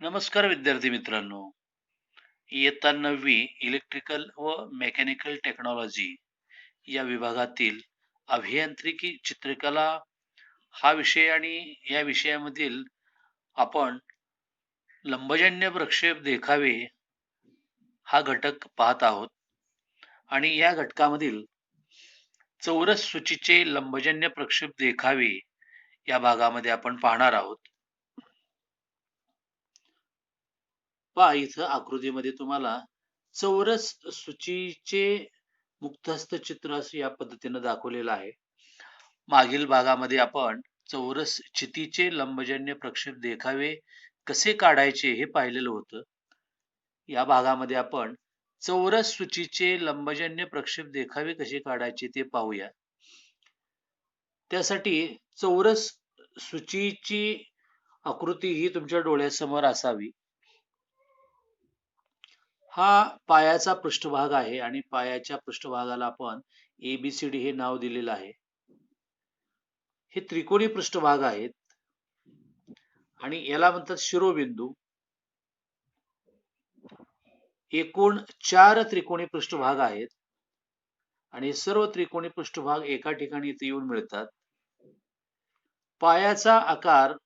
नमस्कार विद्यार्थी मित्रांनो. इयत्ता 9वी इलेक्ट्रिकल व मेकॅनिकल टेक्नॉलॉजी या विभागातील अभियांत्रिकी चित्रकला हा विषय आणि या विषयामधील आपण लंबजन्य प्रक्षेप देखावे हा घटक पाहत आहोत आणि या घटकामधील चौरस सूचीचे लंबजन्य प्रक्षेप देखावे या भागामध्ये आपण पाहणार आहोत. पहा इथं आकृतीमध्ये तुम्हाला चौरस सूचीचे मुक्तहस्त चित्र असं या पद्धतीनं दाखवलेलं आहे. मागील भागामध्ये आपण चौरस चितीचे लंबजन्य प्रक्षेप देखावे कसे काढायचे हे पाहिलेलं होतं. या भागामध्ये आपण चौरस सूचीचे लंबजन्य प्रक्षेप देखावे कसे काढायचे ते पाहूया. त्यासाठी चौरस सूचीची आकृती ही तुमच्या डोळ्यासमोर असावी. हा पायाचा पृष्ठभाग आहे आणि पायाच्या पृष्ठभागाला आपण ABCD हे नाव दिलेलं आहे. हे त्रिकोणी पृष्ठभाग आहेत आणि याला म्हणतात शिरोबिंदू. एकूण 4 त्रिकोणी पृष्ठभाग आहेत आणि सर्व त्रिकोणी पृष्ठभाग एका ठिकाणी इथे येऊन मिळतात. पायाचा आकार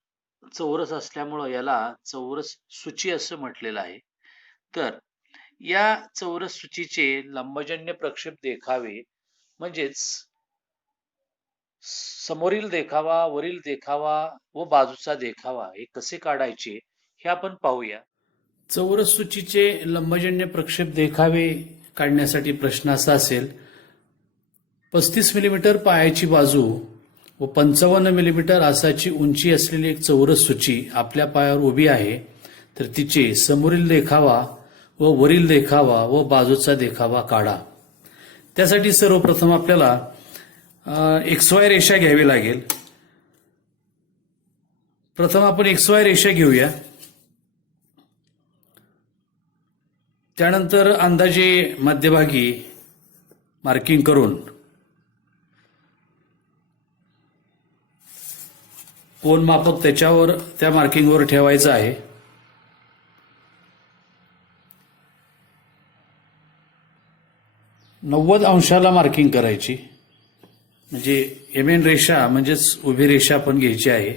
चौरस असल्यामुळं याला चौरस सूची असं म्हटलेलं आहे. तर या चौरस सूचीचे लंबजन्य प्रक्षेप देखावे म्हणजेच समोरील देखावा, वरील देखावा व बाजूचा देखावा हे कसे काढायचे हे आपण पाहूया. चौरस सूचीचे लंबजन्य प्रक्षेप देखावे काढण्यासाठी प्रश्न असा असेल: 35 मिलीमीटर पायाची बाजू व 55 मिलीमीटर आसाची उंची असलेली एक चौरस सूची आपल्या पायावर उभी आहे, तर तिचे समोरील देखावा व वरील देखावा व बाजूचा देखावा काढा. त्यासाठी सर्वप्रथम आपल्याला XY रेषा घ्यावी लागेल. प्रथम आपण XY रेषा घेऊया. त्यानंतर अंदाजे मध्यभागी मार्किंग करून कोन मापक त्याच्यावर त्या मार्किंगवर ठेवायचं आहे. नव्वद अंशाला मार्किंग करायची, म्हणजे MN रेषा म्हणजेच उभी रेषा आपण घ्यायची आहे.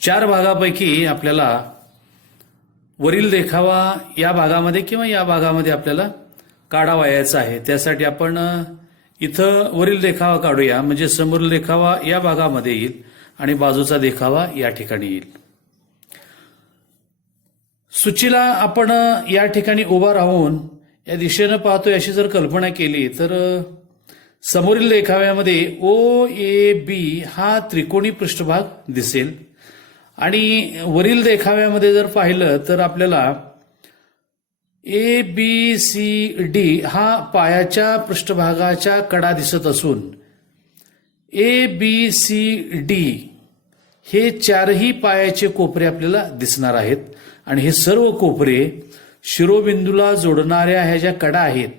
चार भागापैकी आपल्याला वरील देखावा या भागामध्ये किंवा या भागामध्ये आपल्याला काढावयाचा आहे. त्यासाठी आपण इथं वरील देखावा काढूया, म्हणजे समोरील देखावा या भागामध्ये येईल आणि बाजूचा देखावा या ठिकाणी येईल. सूचीला आपण या ठिकाणी उभा राहून या दिशेनं पाहतोय अशी जर कल्पना केली तर समोरील देखाव्यामध्ये OAB हा त्रिकोणी पृष्ठभाग दिसेल आणि वरील देखाव्यामध्ये जर पाहिलं तर आपल्याला ABCD हा पायाच्या पृष्ठभागाच्या कडा दिसत असून ABCD हे चारही पायाचे कोपरे आपल्याला दिसणार आहेत आणि हे सर्व कोपरे शिरोबिंदूला जोडणाऱ्या ह्या ज्या कडा आहेत,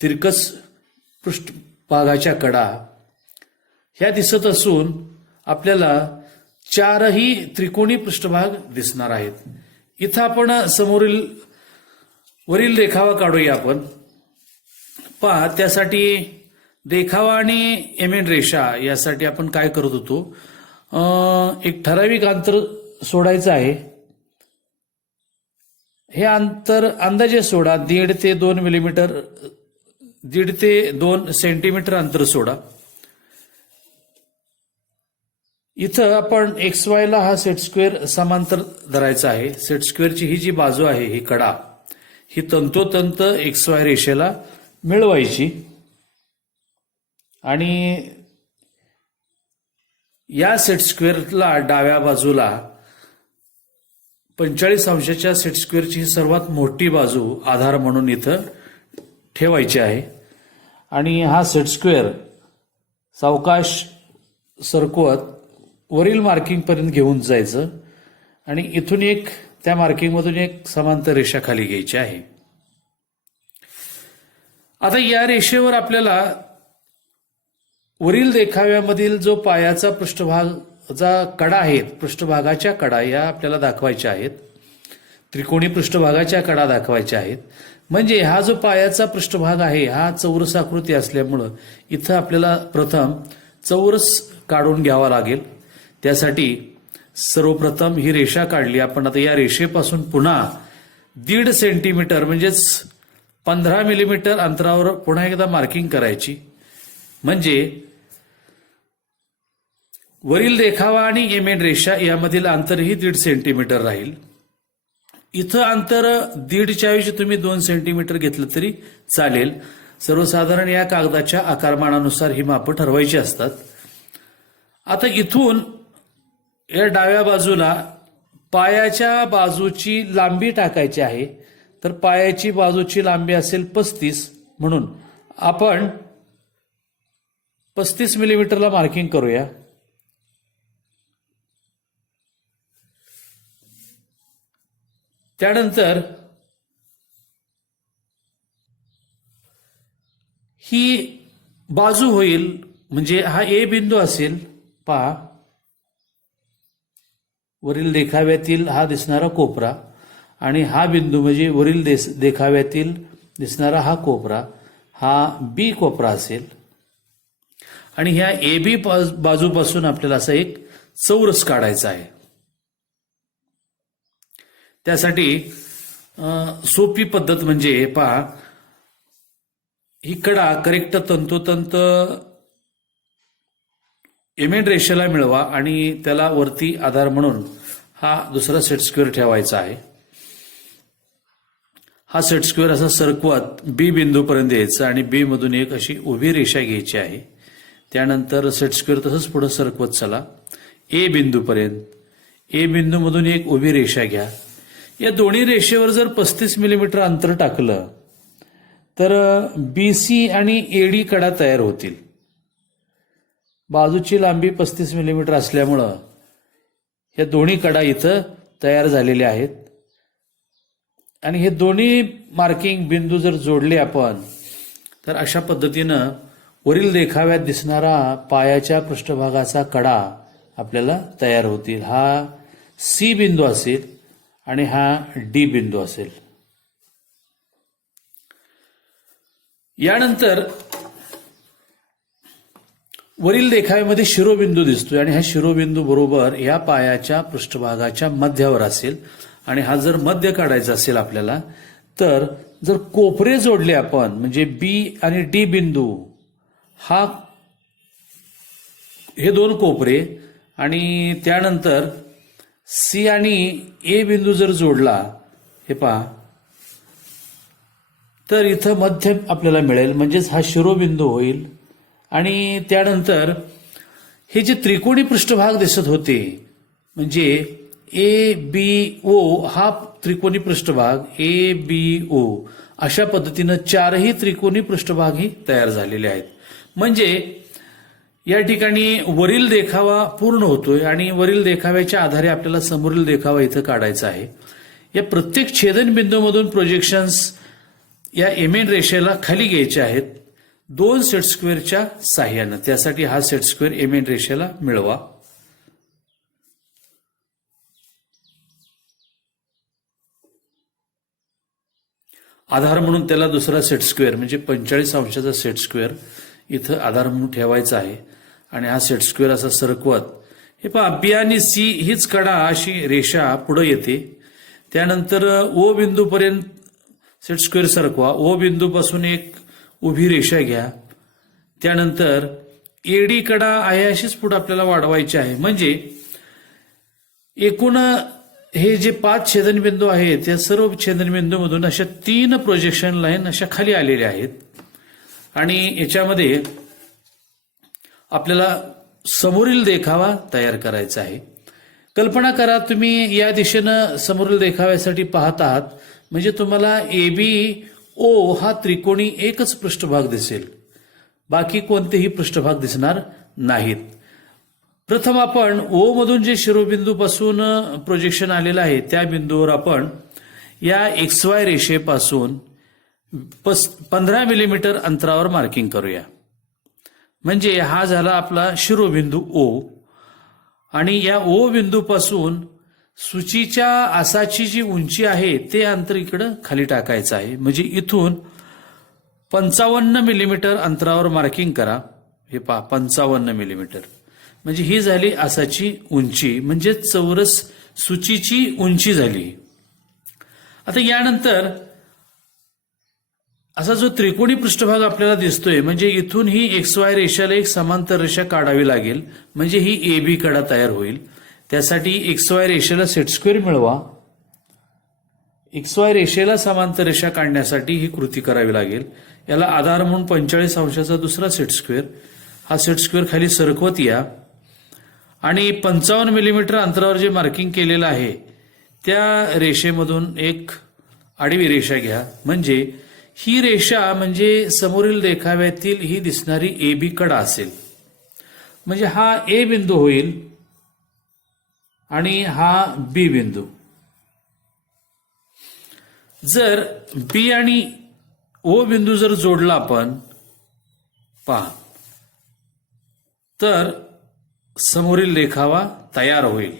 तिरकस पृष्ठभागाच्या कडा ह्या दिसत असून आपल्याला चारही त्रिकोणी पृष्ठभाग दिसणार आहेत. इथं आपण वरील देखावा काढूया आपण. पहा, त्यासाठी देखावा आणि MN रेषा यासाठी आपण काय करत होतो, एक ठराविक अंतर सोडायचं आहे. हे अंतर अंदाजे सोडा, 1.5 ते 2 मिलीमीटर, 1.5 ते 2 सेंटीमीटर अंतर सोडा. इथं आपण XY ला हा सेट स्क्वेअर समांतर धरायचा आहे. सेट स्क्वेअरची ही जी बाजू आहे, ही कडा, ही तंतोतंत XY रेषेला मिळवायची आणि या सेट स्क्वेअरला डाव्या बाजूला 45 अंशाच्या सेट स्क्वेअरची ही सर्वात मोठी बाजू आधार म्हणून इथं ठेवायची आहे आणि हा सेट स्क्वेअर सावकाश सरकवत वरील मार्किंग पर्यंत घेऊन जायचं आणि इथून एक त्या मार्किंगमधून एक समांतर रेषा खाली घ्यायची आहे. आता या रेषेवर आपल्याला वरील देखाव्यामधील जो पायाचा पृष्ठभागाचा कडा आहेत, पृष्ठभागाच्या कडा या आपल्याला दाखवायच्या आहेत. त्रिकोणी पृष्ठभागाच्या कडा दाखवायच्या आहेत. म्हणजे हा जो पायाचा पृष्ठभाग आहे हा चौरस आकृती असल्यामुळं इथं आपल्याला प्रथम चौरस काढून घ्यावा लागेल. त्यासाठी सर्वप्रथम ही रेषा काढली आपण. आता या रेषेपासून पुन्हा 1.5 सेंटीमीटर म्हणजेच 15 मिलीमीटर अंतरावर पुन्हा एकदा मार्किंग करायची. म्हणजे वरील देखावा आणि एमेन रेषा यामधील अंतरही 1.5 सेंटीमीटर राहील. इथं अंतर 1.5च्या ऐवजी तुम्ही 2 सेंटीमीटर घेतलं तरी चालेल. सर्वसाधारण या कागदाच्या आकारमानानुसार ही मापं ठरवायची असतात. आता इथून या डाव्या बाजूला पायाच्या बाजूची लांबी टाकायची आहे. तर पायाची बाजूची लांबी असेल 35, म्हणून आपण 35 मिलीमीटरला मार्किंग करूया. त्यानंतर ही बाजू होईल, म्हणजे हा ए बिंदू असेल. पहा, वरील देखाव्यातील हा दिसणारा कोपरा आणि हा बिंदू म्हणजे वरील देखाव्यातील दिसणारा हा कोपरा, हा बी कोपरा असेल. आणि ह्या ए बी बाजूपासून आपल्याला असा एक चौरस काढायचा आहे. त्यासाठी सोपी पद्धत म्हणजे पहा, ही कडा करेक्ट तंतोतंत एमेन रेषेला मिळवा आणि त्याला वरती आधार म्हणून हा दुसरा सेट स्क्वेअर ठेवायचा आहे. हा सेट स्क्वेअर असा सरकवत बी बिंदूपर्यंत यायचा आणि बी मधून एक अशी उभी रेषा घ्यायची आहे. त्यानंतर सेट स्क्वेअर तसंच पुढे सरकवत चला ए बिंदूपर्यंत. ए बिंदूमधून एक उभी रेषा घ्या. या दोन्ही रेषेवर जर 35 मिलीमीटर अंतर टाकलं तर बीसी आणि एडी कडा तयार होतील. बाजूची लांबी 35 मिलीमीटर असल्यामुळं या दोन्ही कडा इथं तयार झालेल्या आहेत. आणि हे दोन्ही मार्किंग बिंदू जर जोडले आपण तर अशा पद्धतीनं वरील देखाव्यात दिसणारा पायाच्या पृष्ठभागाचा कडा आपल्याला तयार होतील. हा सी बिंदू असेल आणि हा डी बिंदू असेल. यानंतर वरील देखाव्यामध्ये शिरोबिंदू दिसतोय आणि हा शिरोबिंदू बरोबर या पायाच्या पृष्ठभागाच्या मध्यावर असेल. आणि हा जर मध्य काढायचा असेल आपल्याला तर जर कोपरे जोडले आपण म्हणजे बी आणि डी बिंदू, हे दोन कोपरे आणि त्यानंतर सी आणि ए बिंदू जर जोडला, हे पहा, तर इथं मध्य आपल्याला मिळेल. म्हणजेच हा शिरोबिंदू होईल. आणि त्यानंतर हे जे त्रिकोणी पृष्ठभाग दिसत होते म्हणजे ए बी ओ, हा त्रिकोणी पृष्ठभाग ए बी ओ, अशा पद्धतीनं 4ही त्रिकोणी पृष्ठभागही तयार झालेले आहेत. म्हणजे या ठिकाणी वरील देखावा पूर्ण होतोय आणि वरील देखाव्याच्या आधारे आपल्याला समोरील देखावा इथं काढायचा आहे. या प्रत्येक छेदनबिंदूमधून प्रोजेक्शन्स या एमेन रेषेला खाली घ्यायचे आहेत 2 सेट स्क्वेअरच्या साह्यानं. त्यासाठी हा सेट स्क्वेअर एमेन रेषेला मिळवा. आधार म्हणून त्याला दुसरा सेट स्क्वेअर म्हणजे 45 अंशाचा सेट स्क्वेअर इथं आधार म्हणून ठेवायचा आहे. आणि हा सेट स्क्वेअर असा सरकवत, हे पहा, बी आणि सी हीच कडा अशी रेषा पुढे येते. त्यानंतर ओ बिंदूपर्यंत सेट स्क्वेअर सरकवा. ओ बिंदूपासून एक उभी रेषा घ्या. त्यानंतर एडी कडा आहे अशीच पुढे आपल्याला वाढवायची आहे. म्हणजे एकूण हे जे 5 छेदनबिंदू आहेत त्या सर्व छेदनबिंदूमधून अशा 3 प्रोजेक्शन लाईन अशा खाली आलेल्या आहेत. आणि याच्यामध्ये आपल्याला समोरील देखावा तयार करायचा आहे. कल्पना करा तुम्ही या दिशेनं समोरील देखाव्यासाठी पाहत आहात म्हणजे तुम्हाला ए बी ओ हा त्रिकोणी एकच पृष्ठभाग दिसेल, बाकी कोणतेही पृष्ठभाग दिसणार नाहीत. प्रथम आपण ओ मधून जे शिरोबिंदूपासून प्रोजेक्शन आलेलं आहे त्या बिंदूवर आपण या XY रेषेपासून 15 मिलीमीटर अंतरावर मार्किंग करूया. म्हणजे हा झाला आपला शिरोबिंदू ओ. आणि या ओ बिंदूपासून सूचीच्या आसाची जी उंची आहे ते अंतर इकडं खाली टाकायचं आहे. म्हणजे इथून 55 मिलीमीटर अंतरावर मार्किंग करा. हे पहा 55 मिलीमीटर म्हणजे ही झाली आसाची उंची, म्हणजे चौरस सूचीची उंची झाली. आता यानंतर असा जो त्रिकोणी पृष्ठभाग आपल्याला दिसतोय, म्हणजे इथून ही XY रेषेला एक समांतर रेषा काढावी लागेल, म्हणजे ही AB कडा तयार होईल. त्यासाठी XY रेषेला सेट स्क्वेअर मिळवा. XY रेषेला समांतर रेषा काढण्यासाठी ही कृती करावी लागेल. याला आधार म्हणून 45 अंशाचा दुसरा सेट स्क्वेअर. हा सेट स्क्वेअर खाली सरकवत या आणि 55 मिलीमीटर अंतरावर जे मार्किंग केलेलं आहे त्या रेषेमधून एक आडवी रेषा घ्या. म्हणजे ही रेषा म्हणजे समोरील देखाव्यातील ही दिसणारी AB कडा असेल. म्हणजे हा A बिंदू होईल आणि हा B बिंदू. जर B आणि O बिंदू जर जोडला आपण पहा, तर समोरील देखावा तयार होईल.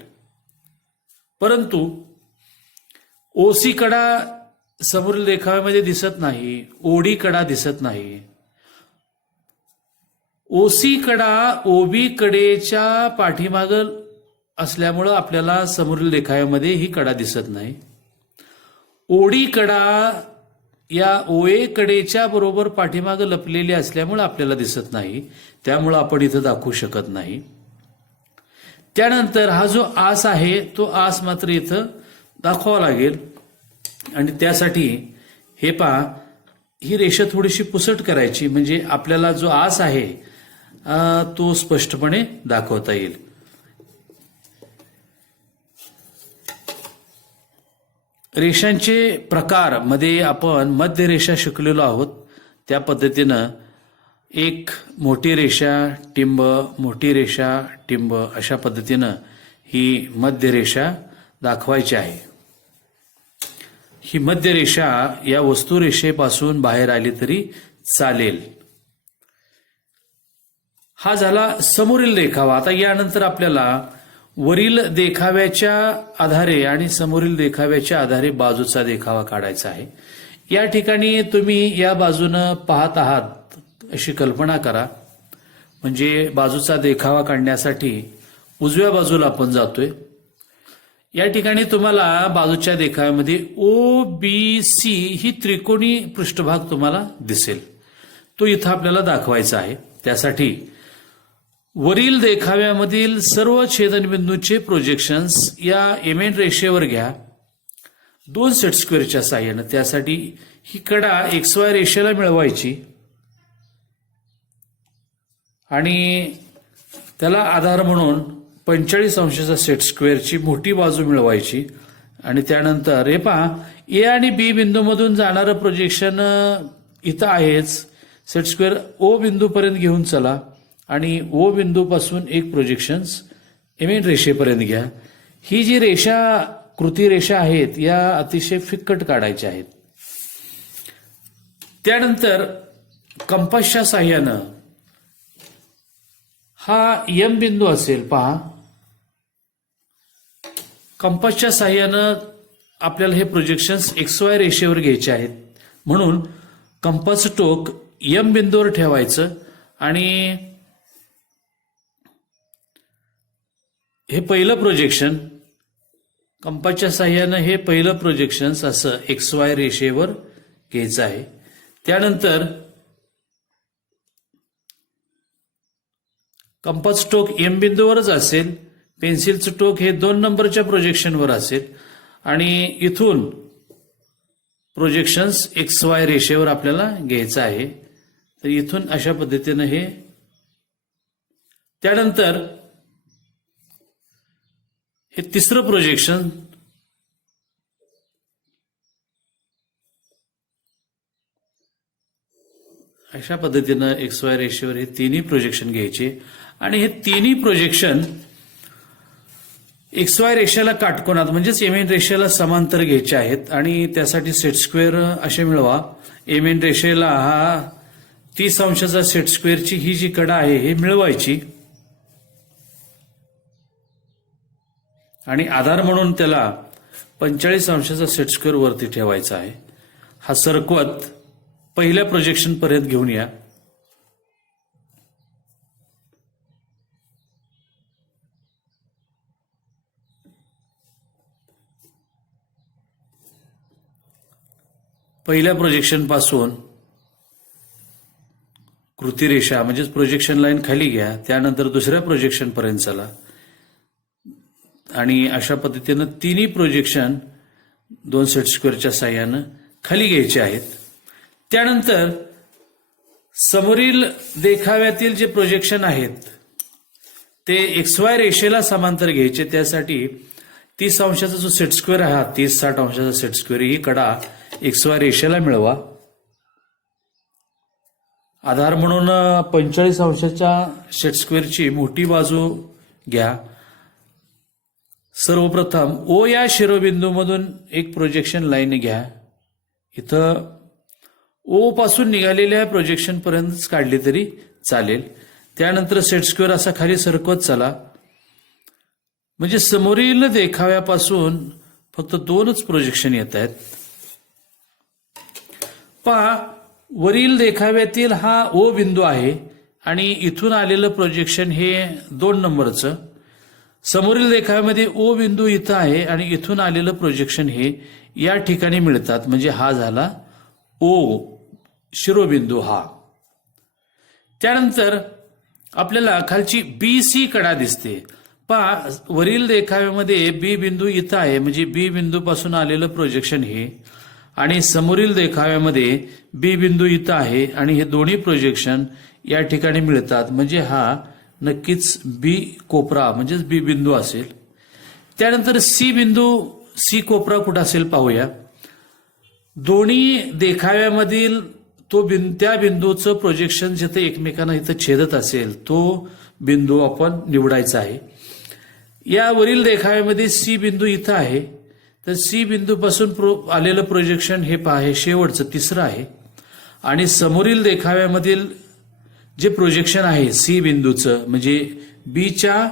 परंतु OC कडा समोरील देखाव्यामध्ये दिसत नाही, OD कडा दिसत नाही. OC कडा OB कडेच्या पाठीमाग असल्यामुळं आपल्याला समोरील देखाव्यामध्ये ही कडा दिसत नाही. OD कडा या OA कडेच्या बरोबर पाठीमाग लपलेली असल्यामुळे आपल्याला दिसत नाही, त्यामुळं आपण इथं दाखवू शकत नाही. त्यानंतर हा जो आस आहे तो आस मात्र इथं दाखवावा लागेल. आणि त्यासाठी हे पहा, ही रेषा थोडीशी पुसट करायची, म्हणजे आपल्याला जो आस आहे तो स्पष्टपणे दाखवता येईल. रेषांचे प्रकार मध्ये आपण मध्य रेषा शिकलेलो आहोत. त्या पद्धतीनं एक मोठी रेषा टिंब, मोठी रेषा टिंब अशा पद्धतीनं ही मध्य रेषा दाखवायची आहे. ही मध्य रेषा या वस्तुरेषेपासून बाहेर आली तरी चालेल. हा झाला समोरील देखावा. आता यानंतर आपल्याला वरील देखाव्याच्या आधारे आणि समोरील देखाव्याच्या आधारे बाजूचा देखावा काढायचा आहे. या ठिकाणी तुम्ही या बाजूनं पाहत आहात अशी कल्पना करा. म्हणजे बाजूचा देखावा काढण्यासाठी उजव्या बाजूला आपण जातोय. या ठिकाणी तुम्हाला बाजूच्या देखाव्यामध्ये OBC ही त्रिकोणी पृष्ठभाग तुम्हाला दिसेल. तो इथं आपल्याला दाखवायचा आहे. त्यासाठी वरील देखाव्यामधील सर्व छेदनबिंदूंचे प्रोजेक्शन्स या एमएन रेषेवर घ्या 2 सेट स्क्वेअरच्या साहाय्याने. त्यासाठी ही कडा XY रेषेला मिळवायची आणि त्याला आधार म्हणून 45 अंशाचा सेट स्क्वेअरची मोठी बाजू मिळवायची. आणि त्यानंतर हे पहा, A आणि B बिंदूमधून जाणारं प्रोजेक्शन इथं आहेच. सेट स्क्वेअर O बिंदूपर्यंत घेऊन चला आणि O बिंदूपासून एक प्रोजेक्शन्स एमएन रेषेपर्यंत घ्या. ही जी रेषा कृती रेषा आहेत या अतिशय फिक्कट काढायच्या आहेत. त्यानंतर कंपासच्या साह्यानं हा M बिंदू असेल पहा. कंपासच्या साह्यानं आपल्याला हे प्रोजेक्शन्स XY रेषेवर घ्यायचे आहेत. म्हणून कंपास टोक M बिंदूवर ठेवायचं आणि हे पहिलं प्रोजेक्शन कंपासच्या साह्यानं हे पहिलं प्रोजेक्शन्स असं XY रेषेवर घ्यायचं आहे. त्यानंतर कंपास टोक M बिंदूवरच असेल. पेन्सिलचं टोक हे 2 नंबरच्या प्रोजेक्शनवर असेल आणि इथून प्रोजेक्शन्स XY रेषेवर आपल्याला घ्यायचं आहे. तर इथून अशा पद्धतीनं हे. त्यानंतर हे तिसरं प्रोजेक्शन अशा पद्धतीनं XY रेषेवर हे तिन्ही प्रोजेक्शन घ्यायचे आणि हे तिन्ही प्रोजेक्शन XY रेषेला काटकोनात म्हणजेच एमएन रेषेला समांतर घ्यायचे आहेत. आणि त्यासाठी सेट स्क्वेअर असे मिळवा. एमएन रेषेला हा 30 अंशाचा सेट स्क्वेअरची ही जी कडा आहे हे मिळवायची आणि आधार म्हणून त्याला 45 अंशाचा सेट स्क्वेअर वरती ठेवायचा आहे. हा सरकवत पहिल्या प्रोजेक्शन पर्यंत घेऊन या. पहिल्या प्रोजेक्शन पासून कृती रेषा म्हणजेच प्रोजेक्शन लाईन खाली घ्या. त्यानंतर दुसऱ्या प्रोजेक्शन पर्यंत चला आणि अशा पद्धतीनं तिन्ही प्रोजेक्शन 2 सेट स्क्वेअरच्या साह्यानं खाली घ्यायचे आहेत. त्यानंतर समोरील देखाव्यातील जे प्रोजेक्शन आहेत ते XY रेषेला समांतर घ्यायचे. त्यासाठी 30 अंशाचा जो सेट स्क्वेअर आहे, 30-60 अंशाचा सेट स्क्वेअर, ही कडा XY रेषेला मिळवा. आधार म्हणून 45 अंशाच्या सेट स्क्वेअरची मोठी बाजू घ्या. सर्वप्रथम O या शिरोबिंदूमधून एक प्रोजेक्शन लाईन घ्या. इथं O पासून निघालेल्या प्रोजेक्शन पर्यंतच काढली तरी चालेल. त्यानंतर सेट स्क्वेअर असा खाली सरकवत चला. म्हणजे समोरील देखाव्यापासून फक्त 2च प्रोजेक्शन येत आहेत. पहा, वरील देखाव्यातील हा O बिंदू आहे आणि इथून आलेलं प्रोजेक्शन हे 2 नंबरचं. समोरील देखाव्यामध्ये O बिंदू इथं आहे आणि इथून आलेलं प्रोजेक्शन हे या ठिकाणी मिळतात. म्हणजे हा झाला O शिरोबिंदू हा. त्यानंतर आपल्याला खालची BC कडा दिसते. पहा, वरील देखाव्यामध्ये B बिंदू इथं आहे म्हणजे B बिंदू पासून आलेलं प्रोजेक्शन हे आणि समोरील देखाव्यामध्ये B बिंदू इथं आहे आणि हे दोन्ही प्रोजेक्शन या ठिकाणी मिळतात. म्हणजे हा नक्कीच B कोपरा म्हणजेच B बिंदू असेल. त्यानंतर C बिंदू, C कोपरा कुठं असेल पाहूया. दोन्ही देखाव्यामधील त्या बिंदूचं प्रोजेक्शन जिथे एकमेकांना इथं छेदत असेल तो बिंदू आपण निवडायचा आहे. या वरील देखाव्यामध्ये C बिंदू इथं आहे तर C बिंदूपासून आलेलं प्रोजेक्शन हे पहा, हे शेवटचं 3रं आहे आणि समोरील देखाव्यामधील जे प्रोजेक्शन आहे C बिंदूचं म्हणजे Bच्या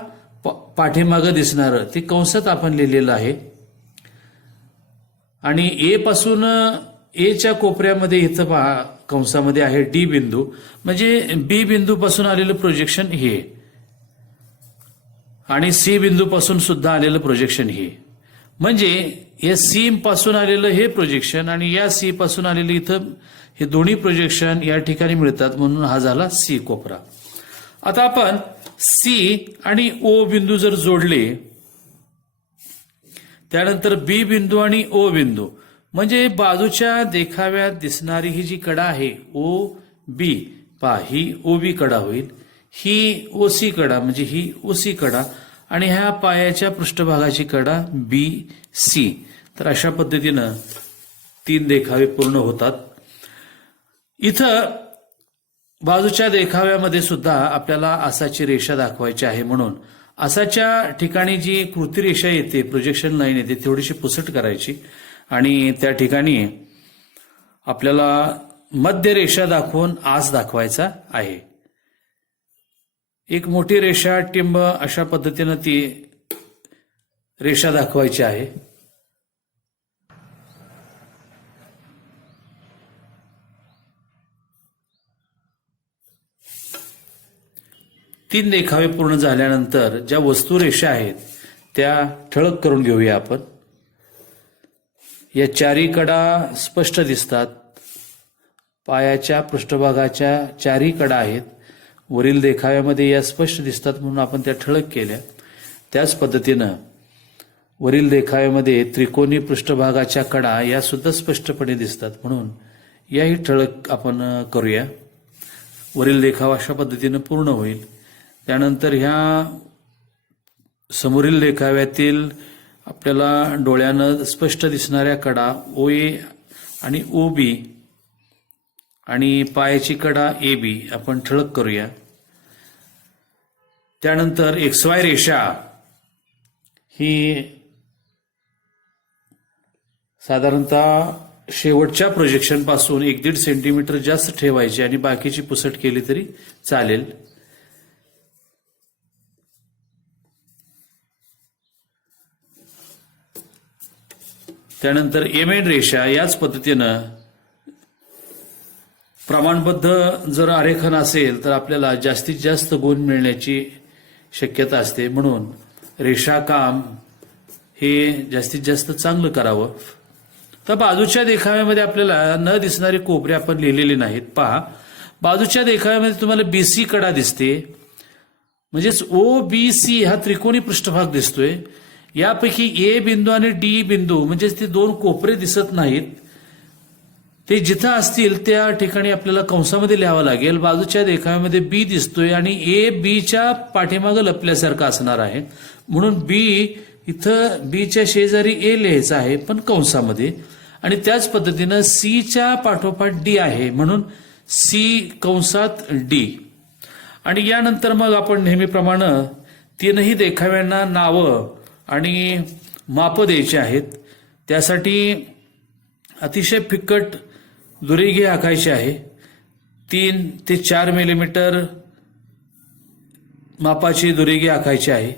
पाठीमागं दिसणारं ते कंसात आपण लिहिलेलं आहे आणि A पासून Aच्या कोपऱ्यामध्ये इथं पहा कंसामध्ये आहे D बिंदू म्हणजे B बिंदू पासून आलेलं प्रोजेक्शन हे आणि C बिंदू पासून सुद्धा आलेलं प्रोजेक्शन हे. म्हणजे या C पासून आलेलं हे प्रोजेक्शन आणि या C पासून आलेलं इथं हे दोन्ही प्रोजेक्शन या ठिकाणी मिळतात म्हणून हा झाला C कोपरा. आता आपण C आणि O बिंदू जर जोडले त्यानंतर B बिंदू आणि O बिंदू म्हणजे बाजूच्या देखाव्यात दिसणारी ही जी कडा आहे OB, पहा ही OB कडा होईल, ही OC कडा म्हणजे ही OC कडा आणि ह्या पायाच्या पृष्ठभागाची कडा BC. तर अशा पद्धतीनं 3 देखावे पूर्ण होतात. इथं बाजूच्या देखाव्यामध्ये सुद्धा आपल्याला असाची रेषा दाखवायची आहे म्हणून असाच्या ठिकाणी जी कृती रेषा येते, प्रोजेक्शन लाईन येते, थोडीशी पुसट करायची आणि त्या ठिकाणी आपल्याला मध्य रेषा दाखवून आस दाखवायचा आहे. एक मोठी रेषा टिंब अशा पद्धतीनं ती रेषा दाखवायची आहे. तीन देखावे पूर्ण झाल्यानंतर ज्या वस्तू रेषा आहेत त्या ठळक करून घेऊया आपण. या चारी कडा स्पष्ट दिसतात. पायाच्या पृष्ठभागाच्या चारी कडा आहेत. वरील देखाव्यामध्ये या स्पष्ट दिसतात म्हणून आपण त्या ठळक केल्या. त्याच पद्धतीनं वरील देखाव्यामध्ये त्रिकोणी पृष्ठभागाच्या कडा या सुद्धा स्पष्टपणे दिसतात म्हणून याही ठळक आपण करूया. वरील देखावा अशा पद्धतीनं पूर्ण होईल. त्यानंतर ह्या समोरील देखाव्यातील आपल्याला डोळ्यानं स्पष्ट दिसणाऱ्या कडा OA आणि OB आणि पायाची कडा AB आपण ठळक करूया. त्यानंतर XY रेषा ही साधारणतः शेवटच्या प्रोजेक्शन पासून 1-1.5 सेंटीमीटर जास्त ठेवायची आणि बाकीची पुसट केली तरी चालेल. त्यानंतर एमएन रेषा याच पद्धतीनं प्रमाणबद्ध जर आरेखन असेल तर आपल्याला जास्तीत जास्त गुण मिळण्याची शक्यता असते. म्हणून रेषाकाम हे जास्तीत जास्त चांगलं करावं. तर बाजूच्या देखाव्यामध्ये आपल्याला न दिसणारे कोपरे आपण लिहिलेले नाहीत. पहा, बाजूच्या देखाव्यामध्ये तुम्हाला बीसी कडा दिसते, म्हणजेच OBC हा त्रिकोणी पृष्ठभाग दिसतोय. यापैकी ए बिंदू आणि डी बिंदू म्हणजेच ते 2 कोपरे दिसत नाहीत. ते जिथं असतील त्या ठिकाणी आपल्याला कंसामध्ये लिहावं लागेल. बाजूच्या देखाव्यामध्ये बी दिसतोय आणि ए बीच्या पाठीमागं लपल्यासारखं असणार आहे, म्हणून बी इथं बीच्या शेजारी ए लिहायचं आहे पण कंसामध्ये. आणि त्याच पद्धतीनं सीच्या पाठोपाठ डी आहे, म्हणून सी कंसात डी. आणि यानंतर मग आपण नेहमीप्रमाणे 3ही देखाव्यांना नावं आणि माप द्यायची आहेत. त्यासाठी अतिशय फिक्कट दुरेघे आखायचे आहे. 3 ते 4 मिलीमीटर मापाची दुरेघे आखायची आहे.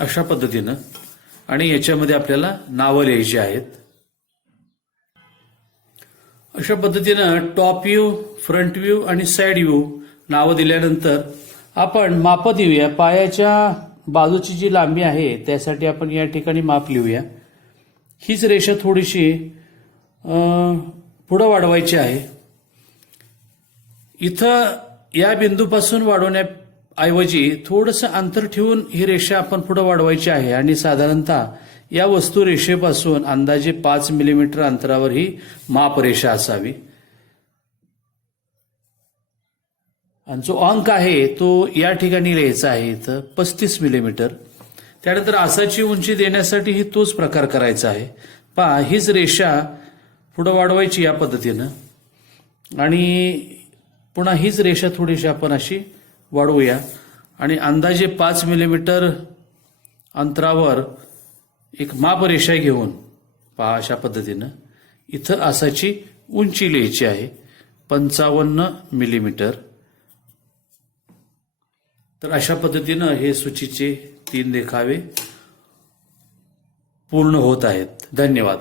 अशा पद्धतीनं आणि याच्यामध्ये आपल्याला नावं लिहायची आहेत. अशा पद्धतीनं टॉप व्ह्यू, फ्रंट व्ह्यू आणि साइड व्ह्यू नावं दिल्यानंतर आपण माप देऊया. पायाच्या बाजूची जी लांबी आहे त्यासाठी आपण या ठिकाणी माप लिहूया. हीच रेषा थोडीशी पुढं वाढवायची आहे. इथं या बिंदूपासून वाढवण्याऐवजी थोडंसं अंतर ठेवून ही रेषा आपण पुढं वाढवायची आहे आणि साधारणतः या वस्तू रेषेपासून अंदाजे 5 मिलीमीटर अंतरावर ही माप रेषा असावी. आणि जो अंक आहे तो या ठिकाणी लिहायचा आहे इथं 35 मिलीमीटर. त्यानंतर आसाची उंची देण्यासाठी ही तोच प्रकार करायचा आहे. पहा, हीच रेषा पुढं वाढवायची या पद्धतीनं आणि पुन्हा हीच रेषा थोडीशी आपण अशी वाढवूया आणि अंदाजे 5 मिलीमीटर अंतरावर एक माप रेषा घेऊन पहा अशा पद्धतीनं इथं आसाची उंची लिहायची आहे 55 मिलीमीटर. तर अशा पद्धतीनं हे सूचीचे 3 देखावे पूर्ण होत आहेत. धन्यवाद.